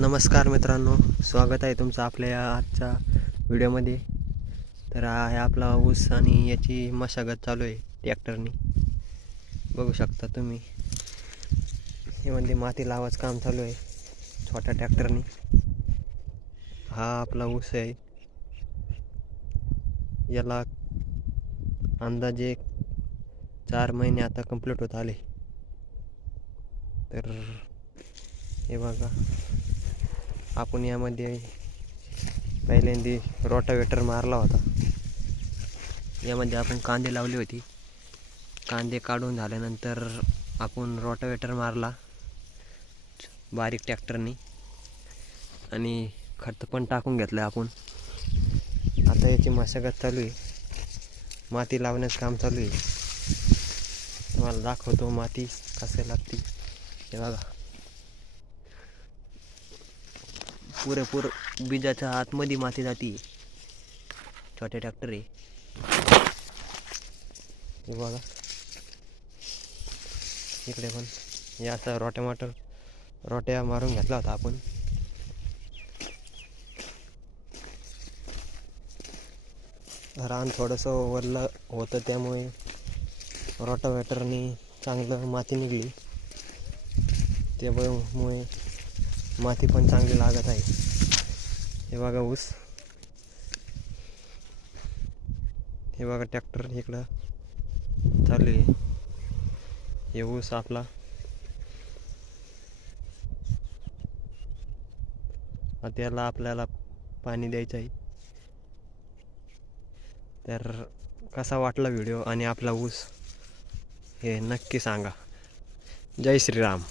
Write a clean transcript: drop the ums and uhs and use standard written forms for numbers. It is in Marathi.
नमस्कार मित्रांनो, स्वागत आहे तुमचं आपल्या या आजच्या व्हिडिओमध्ये. तर हा आहे आपला ऊस आणि याची मशागत चालू आहे ट्रॅक्टरनी. बघू शकता तुम्ही, यामध्ये माती लावायचं काम चालू आहे छोट्या ट्रॅक्टरनी. हा आपला ऊस आहे, याला अंदाजे 4 महिने आता कंप्लीट होत आले. तर हे बघा, आपण यामध्ये पहिल्यांदा रोटावेटर मारला होता. यामध्ये आपण कांदे लावली होती. कांदे काढून झाल्यानंतर आपण रोटावेटर मारला बारीक ट्रॅक्टरनी आणि खत पण टाकून घेतलं आपण. आता याची मशागत चालू आहे, माती लावण्याचं काम चालू आहे. तुम्हाला दाखवतो माती कसे लागते. हे बघा, पुरेपूर बीजाच्या आतमध्ये माती जाती. छोटे ट्रॅक्टर आहे हे बघा. इकडे पण याचा रोट्या मारून घेतला होता आपण. रान थोडंसं वरलं होतं, त्यामुळे रोटावेटरनी चांगलं माती निघली. त्यामुळे माती पण चांगली लागत आहे. हे बघा ऊस, हे बघा ट्रॅक्टर इकडं चालू आहे. हे ऊस आपला त्याला आपल्याला पाणी द्यायचं आहे. तर कसा वाटला व्हिडिओ आणि आपला ऊस हे नक्की सांगा. जय श्रीराम.